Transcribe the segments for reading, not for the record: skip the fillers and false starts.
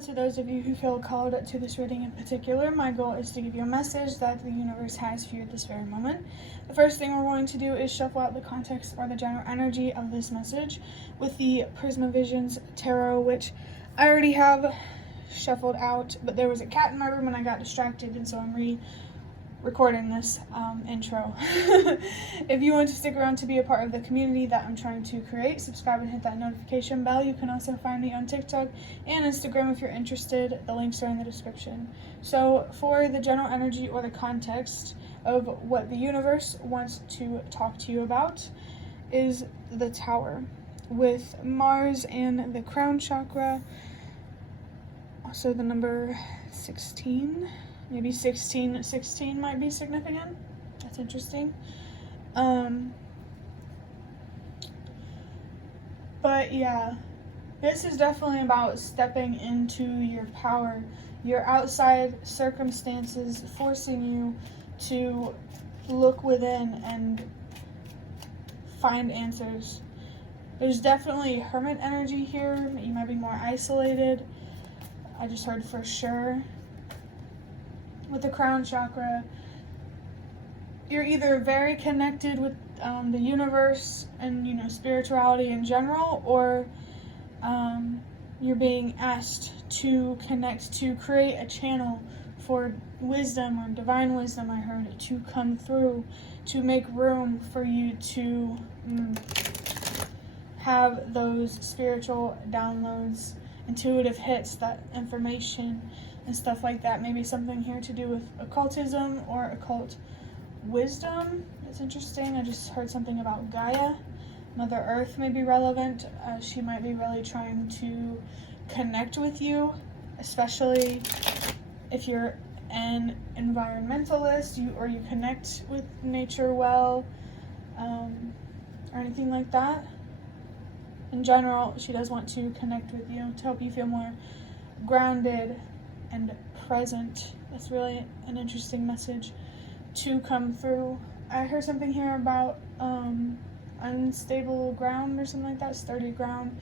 to those of you who feel called to this reading in particular, my goal is to give you a message that the universe has for you at this very moment. The first thing we're going to do is shuffle out the context or the general energy of this message with the Prisma Visions Tarot, which I already have shuffled out, but there was a cat in my room and I got distracted, and so I'm recording this intro. If you want to stick around to be a part of the community that I'm trying to create, subscribe and hit that notification bell. You can also find me on TikTok and Instagram if you're interested. The links are in the description. So for the general energy or the context of what the universe wants to talk to you about is the Tower with Mars and the crown chakra. Also the number 16. Maybe 16 might be significant. That's interesting. But yeah, this is definitely about stepping into your power. Your outside circumstances forcing you to look within and find answers. There's definitely hermit energy here. You might be more isolated. I just heard for sure. With the crown chakra, you're either very connected with the universe and spirituality in general, or you're being asked to connect, to create a channel for wisdom or divine wisdom, I heard, to come through, to make room for you to have those spiritual downloads, intuitive hits, that information and stuff like that. Maybe something here to do with occultism or occult wisdom. It's interesting. I just heard something about Gaia. Mother Earth may be relevant. She might be really trying to connect with you, especially if you're an environmentalist, or you connect with nature well, or anything like that. In general, she does want to connect with you to help you feel more grounded and present. That's really an interesting message to come through. I heard something here about unstable ground or something like that, sturdy ground.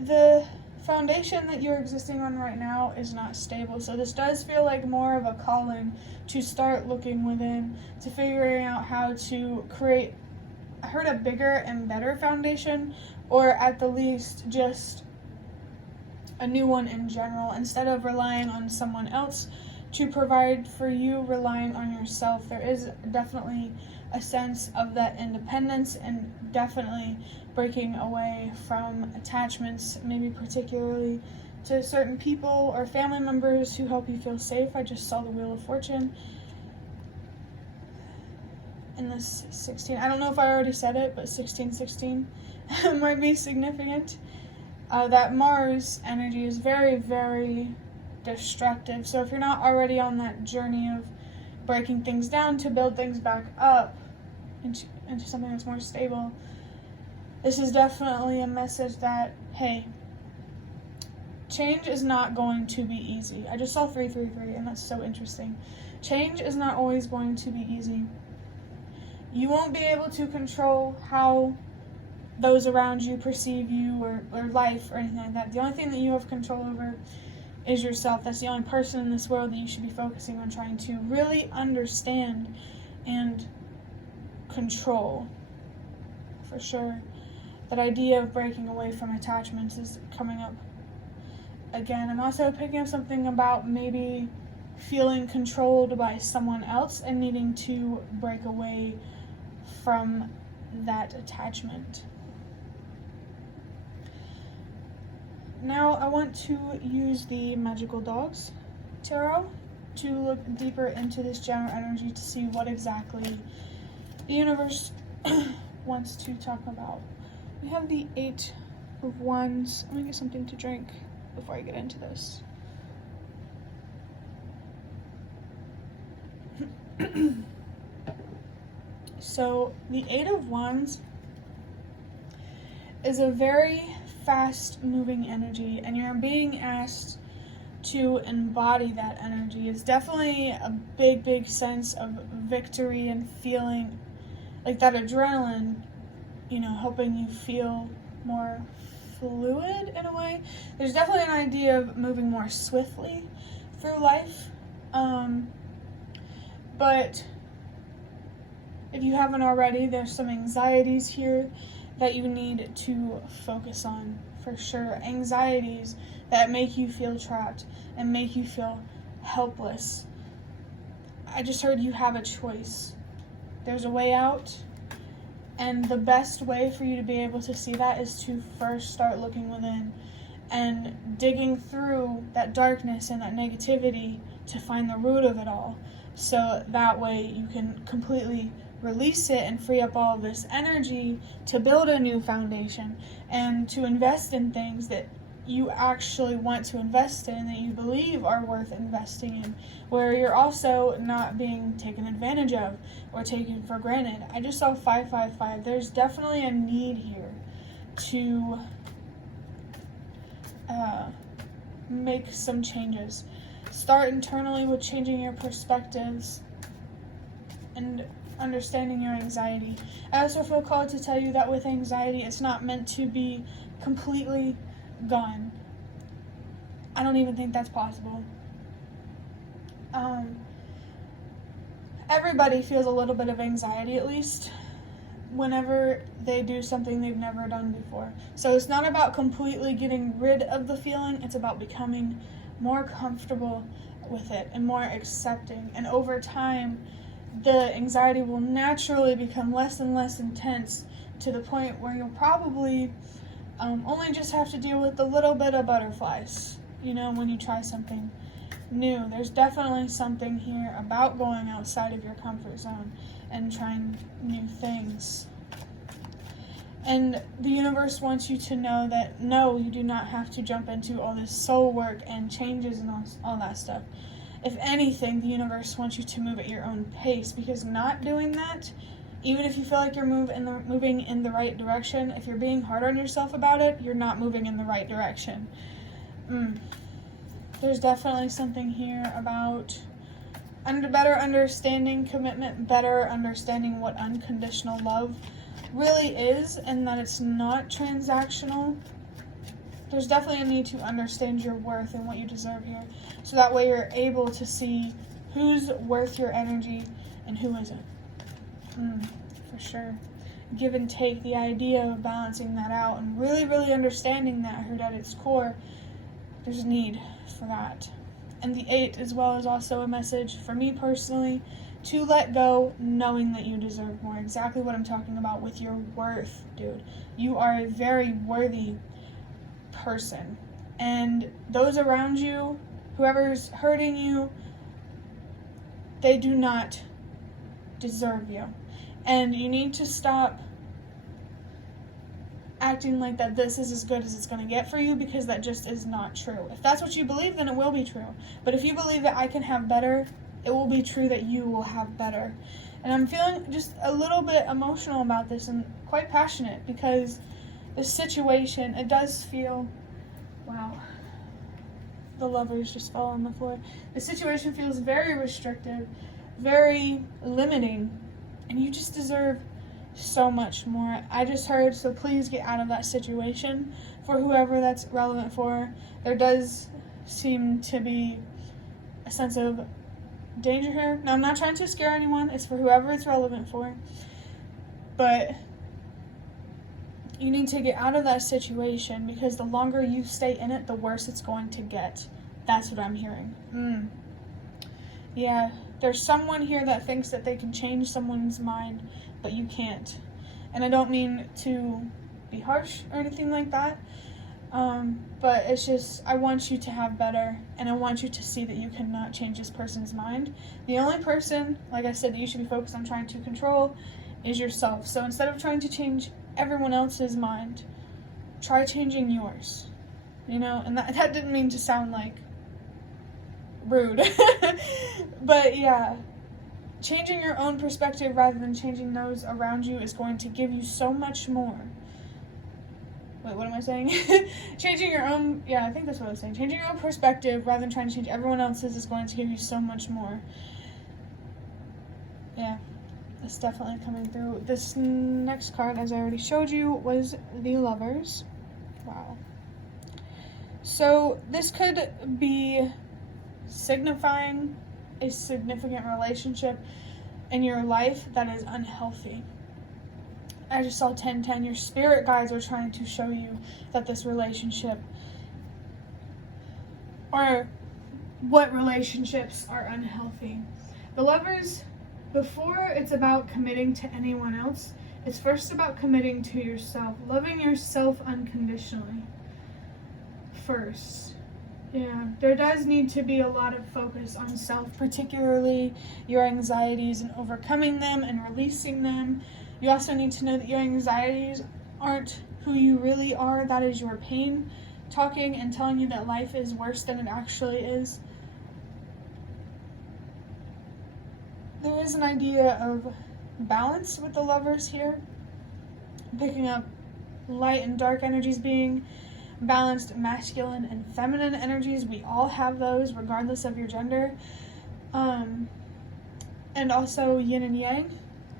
The foundation that you're existing on right now is not stable, so this does feel like more of a calling to start looking within, to figuring out how to create, I heard, a bigger and better foundation, or at the least just a new one in general. Instead of relying on someone else to provide for you, relying on yourself. There is definitely a sense of that independence, and definitely breaking away from attachments, maybe particularly to certain people or family members who help you feel safe. I just saw the Wheel of Fortune in this 16. I don't know if I already said it, but 1616 might be significant. That Mars energy is very, very destructive. So if you're not already on that journey of breaking things down to build things back up into something that's more stable, this is definitely a message that, hey, change is not going to be easy. I just saw 333, and that's so interesting. Change is not always going to be easy. You won't be able to control how those around you perceive you or life or anything like that. The only thing that you have control over is yourself. That's the only person in this world that you should be focusing on trying to really understand and control, for sure. That idea of breaking away from attachments is coming up again. I'm also picking up something about maybe feeling controlled by someone else and needing to break away from that attachment. Now I want to use the Magical Dogs Tarot to look deeper into this general energy to see what exactly the universe wants to talk about. We have the 8 of Wands. I'm gonna get something to drink before I get into this. So the 8 of Wands is a very fast moving energy, and you're being asked to embody that energy. It's definitely a big sense of victory and feeling like that adrenaline, helping you feel more fluid in a way. There's definitely an idea of moving more swiftly through life. But if you haven't already, there's some anxieties here that you need to focus on for sure. Anxieties that make you feel trapped and make you feel helpless. I just heard you have a choice. There's a way out, and the best way for you to be able to see that is to first start looking within and digging through that darkness and that negativity to find the root of it all. So that way you can completely release it and free up all this energy to build a new foundation and to invest in things that you actually want to invest in, that you believe are worth investing in, where you're also not being taken advantage of or taken for granted. I just saw 555. There's definitely a need here to make some changes. Start internally with changing your perspectives and understanding your anxiety. I also feel called to tell you that with anxiety, it's not meant to be completely gone. I don't even think that's possible. Everybody feels a little bit of anxiety, at least, whenever they do something they've never done before. So it's not about completely getting rid of the feeling, it's about becoming more comfortable with it and more accepting. And over time, the anxiety will naturally become less and less intense to the point where you'll probably only just have to deal with a little bit of butterflies, when you try something new. There's definitely something here about going outside of your comfort zone and trying new things. And the universe wants you to know that, no, you do not have to jump into all this soul work and changes and all that stuff. If anything, the universe wants you to move at your own pace, because not doing that, even if you feel like you're moving in the right direction, if you're being hard on yourself about it, you're not moving in the right direction. There's definitely something here about better understanding commitment, better understanding what unconditional love really is, and that it's not transactional. There's definitely a need to understand your worth and what you deserve here, so that way you're able to see who's worth your energy and who isn't. For sure. Give and take, the idea of balancing that out and really, really understanding that, I heard at its core, there's a need for that. And the 8 as well is also a message for me personally to let go, knowing that you deserve more. Exactly what I'm talking about with your worth, dude. You are a very worthy person. And those around you, whoever's hurting you, they do not deserve you. And you need to stop acting like that this is as good as it's going to get for you, because that just is not true. If that's what you believe, then it will be true. But if you believe that I can have better, it will be true that you will have better. And I'm feeling just a little bit emotional about this and quite passionate, because the situation, it does feel, wow, the lovers just fell on the floor. The situation feels very restrictive, very limiting, and you just deserve so much more. I just heard, so please get out of that situation for whoever that's relevant for. There does seem to be a sense of danger here. Now, I'm not trying to scare anyone. It's for whoever it's relevant for. But you need to get out of that situation, because the longer you stay in it, the worse it's going to get. That's what I'm hearing. Yeah, there's someone here that thinks that they can change someone's mind, but you can't. And I don't mean to be harsh or anything like that, but it's just, I want you to have better, and I want you to see that you cannot change this person's mind. The only person, like I said, that you should be focused on trying to control is yourself. So instead of trying to change everyone else's mind, try changing yours. And that didn't mean to sound like rude. But yeah, changing your own perspective rather than changing those around you is going to give you so much more. Wait, what am I saying? Changing your own, yeah, I think that's what I was saying. Changing your own perspective rather than trying to change everyone else's is going to give you so much more. Yeah, it's definitely coming through. This next card, as I already showed you, was the Lovers. Wow. So this could be signifying a significant relationship in your life that is unhealthy. I just saw 1010. Your spirit guides are trying to show you that this relationship, or what relationships are unhealthy. The Lovers, before it's about committing to anyone else, it's first about committing to yourself, loving yourself unconditionally first. Yeah, there does need to be a lot of focus on self, particularly your anxieties and overcoming them and releasing them. You also need to know that your anxieties aren't who you really are. That is your pain talking and telling you that life is worse than it actually is. There is an idea of balance with the Lovers here, picking up light and dark energies being balanced, masculine and feminine energies. We all have those regardless of your gender. And also yin and yang.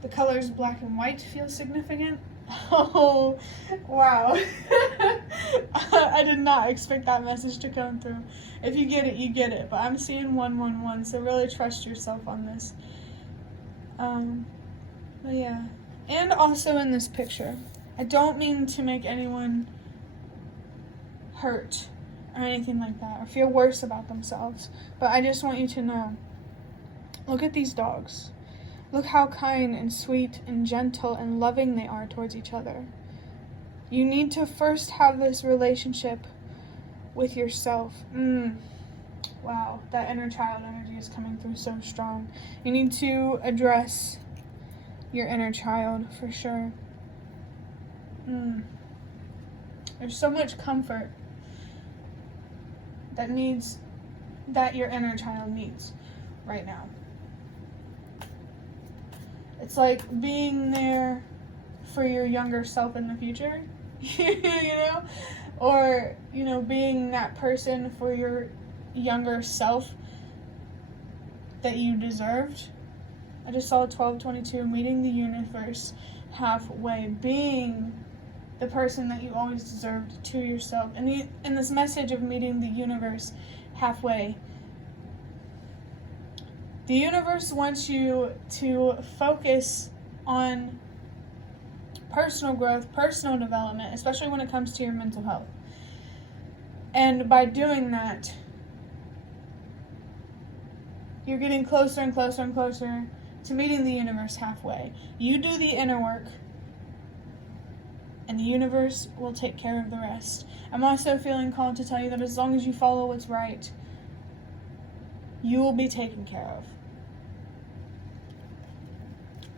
The colors black and white feel significant. Oh, wow. I did not expect that message to come through. If you get it, you get it. But I'm seeing 111, so really trust yourself on this. But yeah. And also in this picture, I don't mean to make anyone hurt or anything like that or feel worse about themselves, but I just want you to know, look at these dogs. Look how kind and sweet and gentle and loving they are towards each other. You need to first have this relationship with yourself. Wow, that inner child energy is coming through so strong. You need to address your inner child for sure. There's so much comfort that your inner child needs right now. It's like being there for your younger self in the future, you know? Or, being that person for your younger self that you deserved. I just saw 1222, meeting the universe halfway, being the person that you always deserved to yourself. And in this message of meeting the universe halfway, the universe wants you to focus on personal growth, personal development, especially when it comes to your mental health. And by doing that, you're getting closer and closer and closer to meeting the universe halfway. You do the inner work, and the universe will take care of the rest. I'm also feeling called to tell you that as long as you follow what's right, you will be taken care of.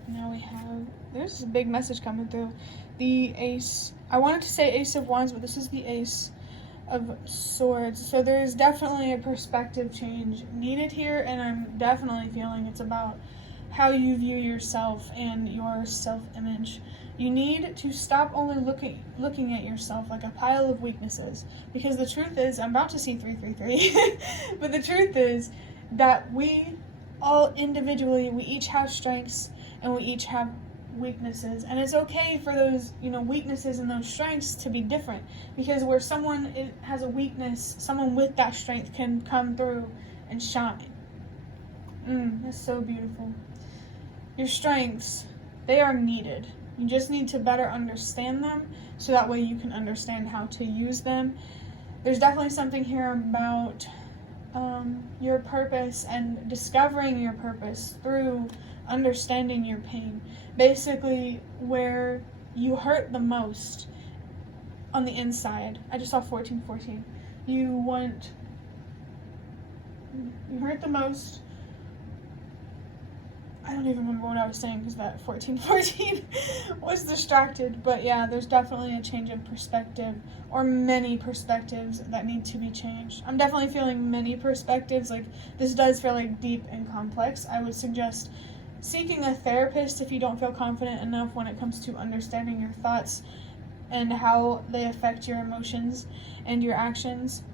Now there's a big message coming through. The Ace, I wanted to say Ace of Wands, but this is the Ace of Swords. So there's definitely a perspective change needed here, and I'm definitely feeling it's about how you view yourself and your self-image. You need to stop only looking at yourself like a pile of weaknesses, because the truth is, I'm about to see 333, but the truth is that we all individually, we each have strengths and we each have weaknesses, and it's okay for those weaknesses and those strengths to be different, because where someone has a weakness, someone with that strength can come through and shine. That's so beautiful. Your strengths, they are needed. You just need to better understand them so that way you can understand how to use them. There's definitely something here about your purpose and discovering your purpose through understanding your pain. Basically, where you hurt the most on the inside. I just saw 1414. You hurt the most. I don't even remember what I was saying because that 1414 was distracted. But yeah, there's definitely a change of perspective, or many perspectives that need to be changed. I'm definitely feeling many perspectives. Like, this does feel like deep and complex. I would suggest seeking a therapist if you don't feel confident enough when it comes to understanding your thoughts and how they affect your emotions and your actions.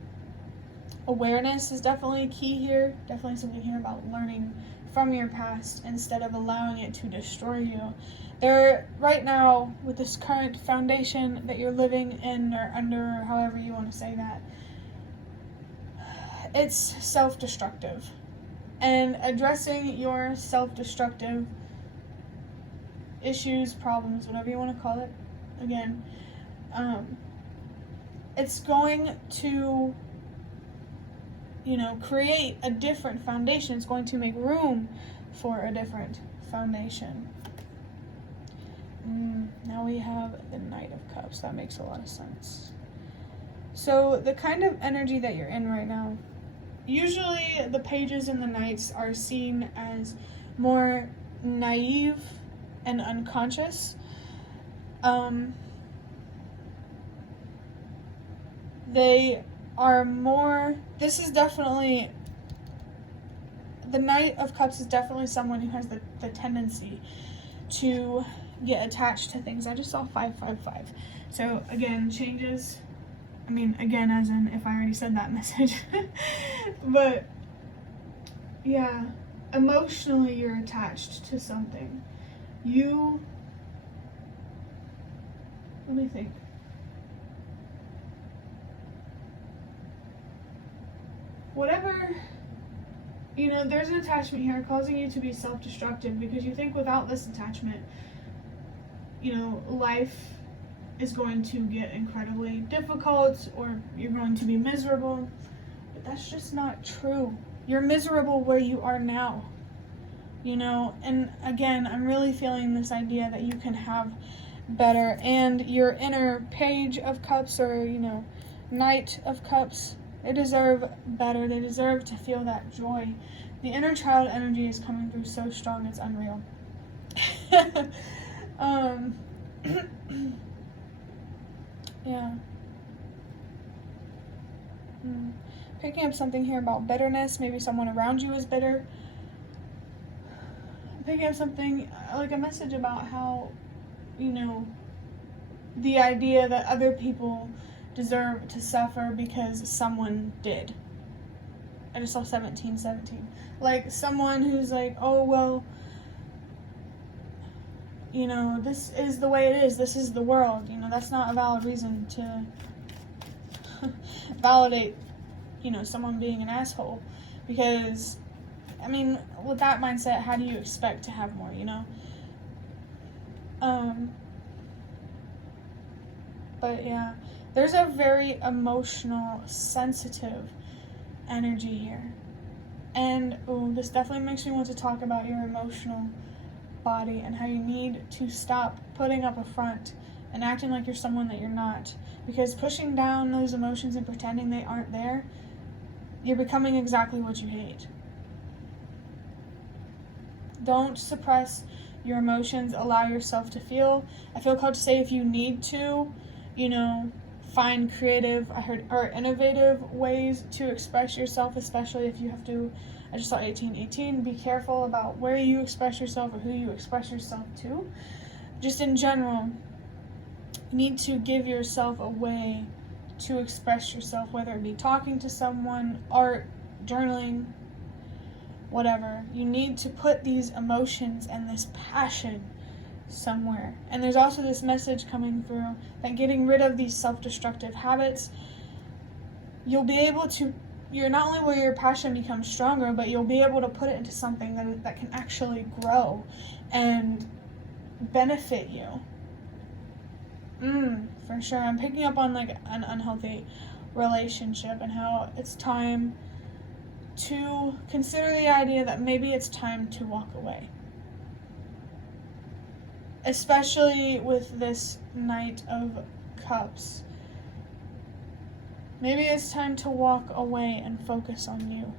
Awareness is definitely key here. Definitely something here about learning from your past instead of allowing it to destroy you. Right now, with this current foundation that you're living in or under, or however you want to say that, it's self-destructive. And addressing your self-destructive issues, problems, whatever you want to call it, again, it's going to, create a different foundation. It's going to make room for a different foundation. Now we have the Knight of Cups. That makes a lot of sense. So the kind of energy that you're in right now, usually the pages and the knights are seen as more naive and unconscious. They are more, this is definitely, the Knight of Cups is definitely someone who has the tendency to get attached to things. I just saw 555. So again, changes, again, as in if I already said that message. But yeah, emotionally you're attached to something. Let me think. Whatever, there's an attachment here causing you to be self-destructive because you think without this attachment, life is going to get incredibly difficult or you're going to be miserable. But that's just not true. You're miserable where you are now, and again, I'm really feeling this idea that you can have better, and your inner Page of Cups or, Knight of Cups, they deserve better. They deserve to feel that joy. The inner child energy is coming through so strong, it's unreal. Yeah. Picking up something here about bitterness. Maybe someone around you is bitter. Picking up something like a message about how, the idea that other people deserve to suffer because someone did. I just saw 1717. Like someone who's like, oh, well, this is the way it is. This is the world. That's not a valid reason to validate, someone being an asshole. Because, with that mindset, how do you expect to have more, But yeah, there's a very emotional, sensitive energy here. And, this definitely makes me want to talk about your emotional body and how you need to stop putting up a front and acting like you're someone that you're not. Because pushing down those emotions and pretending they aren't there, you're becoming exactly what you hate. Don't suppress your emotions. Allow yourself to feel. I feel called to say if you need to, find creative or innovative ways to express yourself, especially if you have to. I just saw 1818. Be careful about where you express yourself or who you express yourself to. Just in general, you need to give yourself a way to express yourself, whether it be talking to someone, art, journaling, whatever. You need to put these emotions and this passion somewhere. And there's also this message coming through that getting rid of these self-destructive habits, you'll be able to, not only will your passion become stronger, but you'll be able to put it into something that can actually grow and benefit you. For sure. I'm picking up on like an unhealthy relationship and how it's time to consider the idea that maybe it's time to walk away. Especially with this Knight of Cups. Maybe it's time to walk away and focus on you.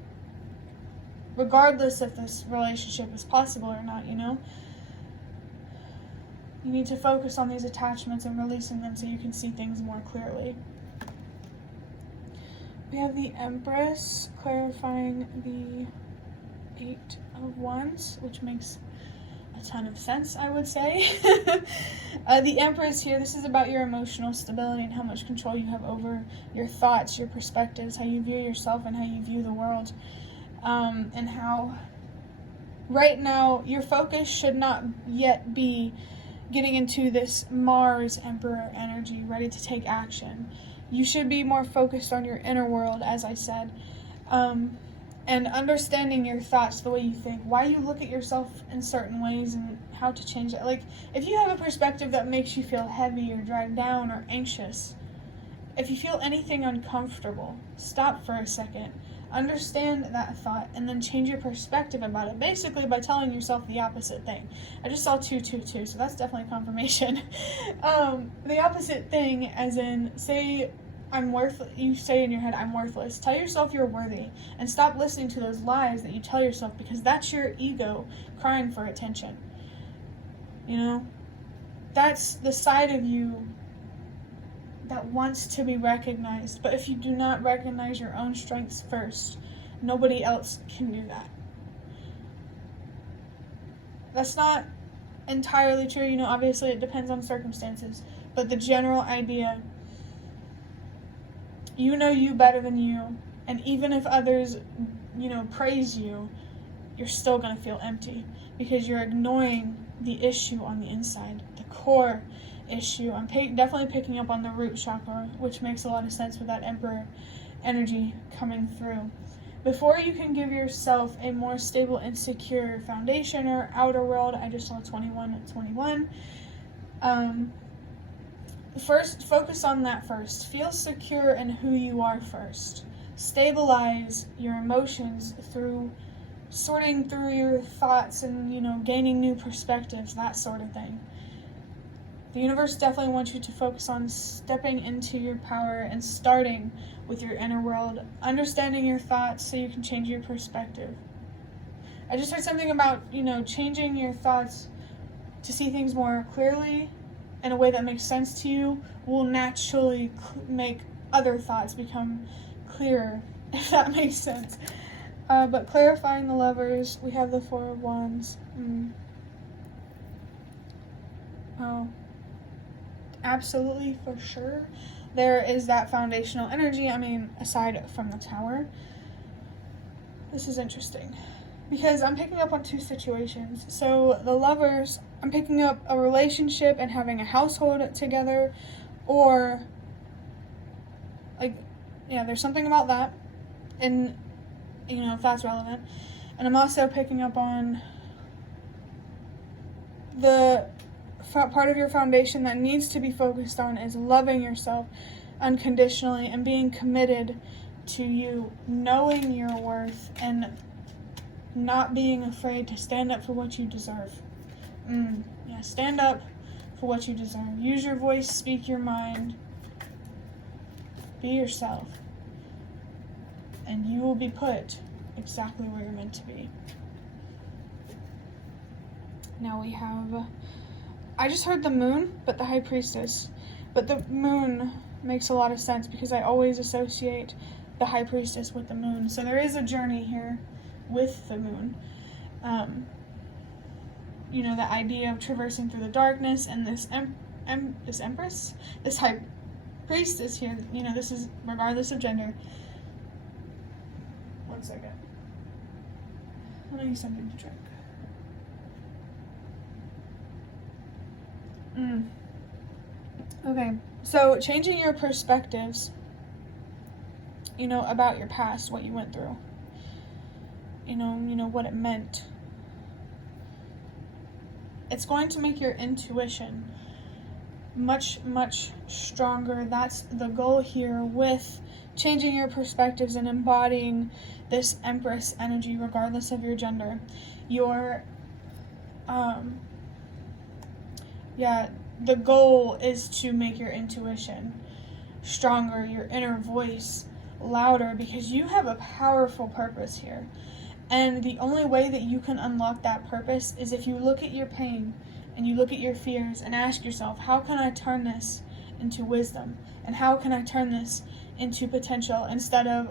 Regardless if this relationship is possible or not, You need to focus on these attachments and releasing them so you can see things more clearly. We have the Empress clarifying the 8 of Wands, which makes a ton of sense, I would say. The Empress here, this is about your emotional stability and how much control you have over your thoughts, your perspectives, how you view yourself and how you view the world. And how right now your focus should not yet be getting into this Mars Emperor energy, ready to take action. You should be more focused on your inner world, as I said. And understanding your thoughts, the way you think, why you look at yourself in certain ways and how to change it. Like, if you have a perspective that makes you feel heavy or dragged down or anxious, if you feel anything uncomfortable, stop for a second. Understand that thought and then change your perspective about it, basically by telling yourself the opposite thing. I just saw 222, so that's definitely confirmation. The opposite thing, as in, say I'm worthless. You say in your head, I'm worthless. Tell yourself you're worthy and stop listening to those lies that you tell yourself, because that's your ego crying for attention. You know, that's the side of you that wants to be recognized. But if you do not recognize your own strengths first, nobody else can do that. That's not entirely true. You know, obviously it depends on circumstances, but the general idea, you know you better than you, and even if others, praise you, you're still going to feel empty because you're ignoring the issue on the inside, the core issue. I'm definitely picking up on the root chakra, which makes a lot of sense with that Emperor energy coming through. Before you can give yourself a more stable and secure foundation or outer world, I just saw 21. First, focus on that first. Feel secure in who you are first. Stabilize your emotions through sorting through your thoughts and, gaining new perspectives, that sort of thing. The universe definitely wants you to focus on stepping into your power and starting with your inner world, understanding your thoughts so you can change your perspective. I just heard something about, changing your thoughts to see things more clearly in a way that makes sense to you will naturally make other thoughts become clearer, if that makes sense. But clarifying the Lovers, we have the Four of Wands. Oh, absolutely, for sure. There is that foundational energy, aside from the Tower. This is interesting, because I'm picking up on two situations. So the Lovers, I'm picking up a relationship and having a household together, or, there's something about that, and, if that's relevant. And I'm also picking up on the part of your foundation that needs to be focused on is loving yourself unconditionally and being committed to you, knowing your worth, and not being afraid to stand up for what you deserve. Stand up for what you deserve. Use your voice, speak your mind, be yourself, and you will be put exactly where you're meant to be. Now we have, I just heard the Moon, but the High Priestess. But the Moon makes a lot of sense because I always associate the High Priestess with the Moon. So there is a journey here with the Moon. The idea of traversing through the darkness, and this Empress, this High Priestess here, this is regardless of gender. One second. I need something to drink. Okay, so changing your perspectives, about your past, what you went through, what it meant. It's going to make your intuition much, much stronger. That's the goal here with changing your perspectives and embodying this Empress energy, regardless of your gender. The goal is to make your intuition stronger, your inner voice louder, because you have a powerful purpose here. And the only way that you can unlock that purpose is if you look at your pain and you look at your fears and ask yourself, how can I turn this into wisdom? And how can I turn this into potential, instead of,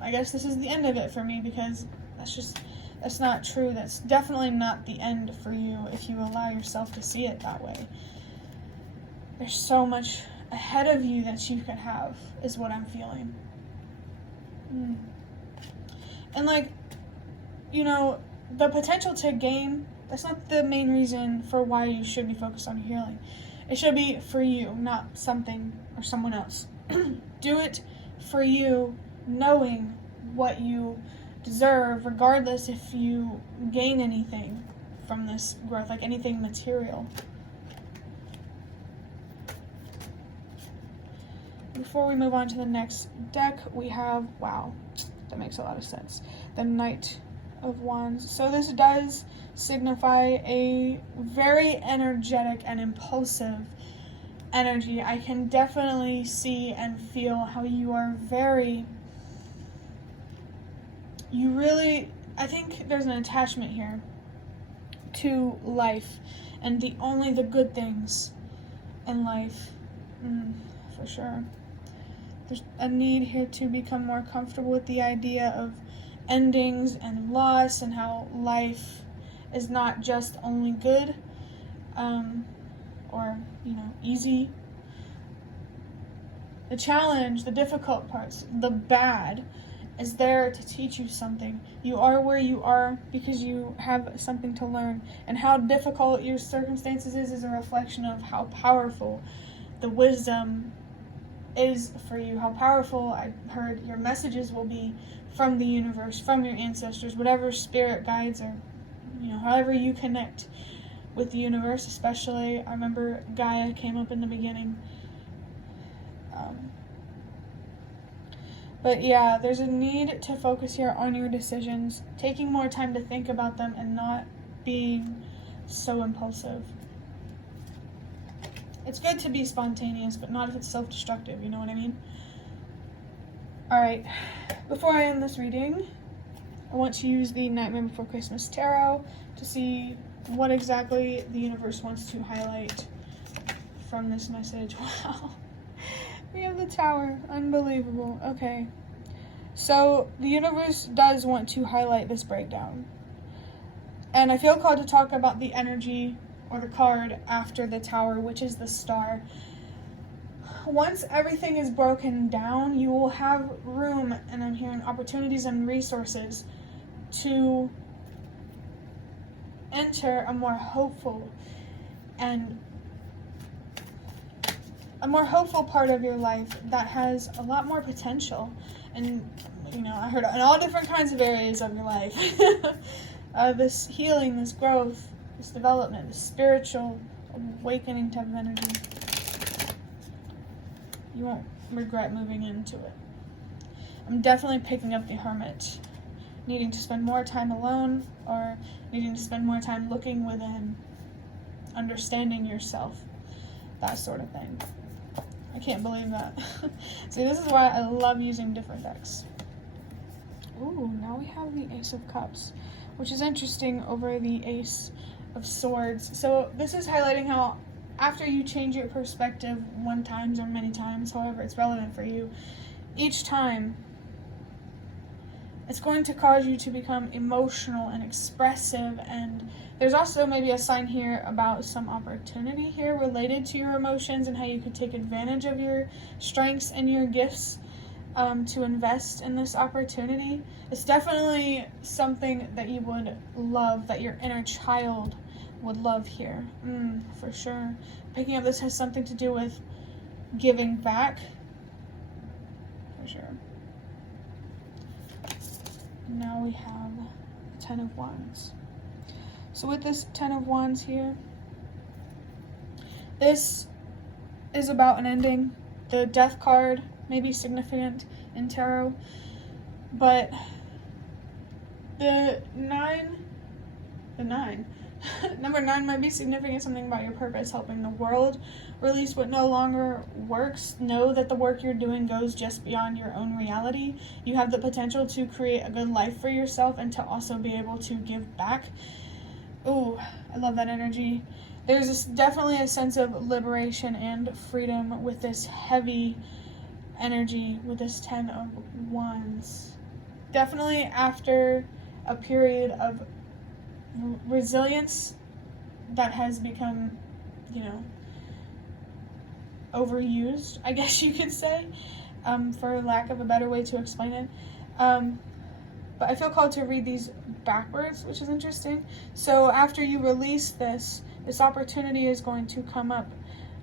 I guess this is the end of it for me, because that's just That's not true. That's definitely not the end for you if you allow yourself to see it that way. There's so much ahead of you that you could have, is what I'm feeling. And like, you know, the potential to gain, that's not the main reason for why you should be focused on your healing. It should be for you, not something or someone else. Do it for you, knowing what you deserve, regardless if you gain anything from this growth, like anything material. Before we move on to the next deck, we have, wow, that makes a lot of sense, the Knight of Wands. So this does signify a very energetic and impulsive energy. I can definitely see and feel how you are I think there's an attachment here to life and the good things in life, for sure. There's a need here to become more comfortable with the idea of endings and loss, and how life is not just only good, or, easy. The challenge, the difficult parts, the bad is there to teach you something. You are where you are because you have something to learn. And how difficult your circumstances is a reflection of how powerful the wisdom is for you. How powerful, I heard, your messages will be from the universe, from your ancestors, whatever spirit guides, or however you connect with the universe. Especially, I remember Gaia came up in the beginning. But yeah, there's a need to focus here on your decisions, taking more time to think about them and not being so impulsive. It's good to be spontaneous, but not if it's self-destructive, you know what I mean? Alright, before I end this reading, I want to use the Nightmare Before Christmas Tarot to see what exactly the universe wants to highlight from this message. Wow. We have the Tower. Unbelievable. Okay. So, the universe does want to highlight this breakdown. And I feel called to talk about the energy or the card after the Tower, which is the Star. Once everything is broken down, you will have room, and I'm hearing opportunities and resources to enter a more hopeful part of your life that has a lot more potential. And I heard in all different kinds of areas of your life. This healing, this growth, this development, this spiritual awakening type of energy. You won't regret moving into it. I'm definitely picking up the Hermit. Needing to spend more time alone, or needing to spend more time looking within, understanding yourself, that sort of thing. I can't believe that. See, this is why I love using different decks. Ooh, now we have the Ace of Cups, which is interesting over the Ace of Swords. So this is highlighting how after you change your perspective one time or many times, however it's relevant for you, each time it's going to cause you to become emotional and expressive. And there's also maybe a sign here about some opportunity here related to your emotions and how you could take advantage of your strengths and your gifts to invest in this opportunity. It's definitely something that you would love, that your inner child would love here, for sure. Picking up this has something to do with giving back, for sure. Now we have the Ten of Wands. So with this Ten of Wands here, this is about an ending. The Death card may be significant in tarot, but number 9 might be significant, something about your purpose, helping the world, release what no longer works. Know that the work you're doing goes just beyond your own reality. You have the potential to create a good life for yourself and to also be able to give back. Ooh, I love that energy. There's definitely a sense of liberation and freedom with this heavy energy, with this Ten of Wands. Definitely after a period of resilience that has become, overused, I guess you could say, for lack of a better way to explain it. But I feel called to read these backwards, which is interesting. So after you release this opportunity is going to come up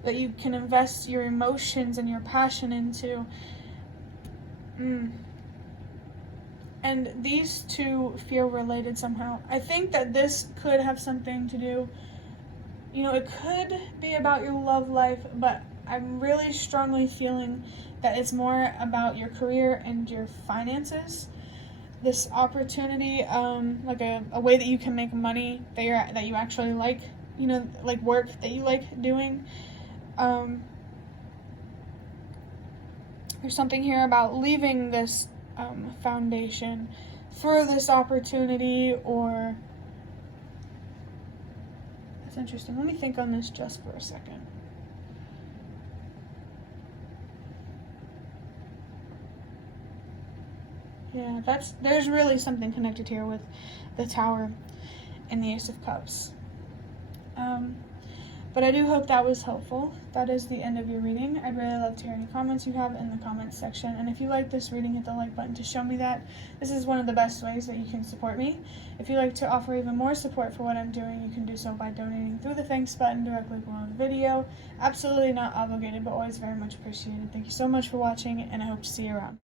that you can invest your emotions and your passion into. And these two feel related somehow. I think that this could have something to do, it could be about your love life, but I'm really strongly feeling that it's more about your career and your finances. This opportunity, like a way that you can make money that you actually like, like work that you like doing. There's something here about leaving this foundation through this opportunity, or that's interesting. Let me think on this just for a second. Yeah, there's really something connected here with the Tower and the Ace of Cups. But I do hope that was helpful. That is the end of your reading. I'd really love to hear any comments you have in the comments section. And if you like this reading, hit the like button to show me that. This is one of the best ways that you can support me. If you'd like to offer even more support for what I'm doing, you can do so by donating through the thanks button directly below the video. Absolutely not obligated, but always very much appreciated. Thank you so much for watching, and I hope to see you around.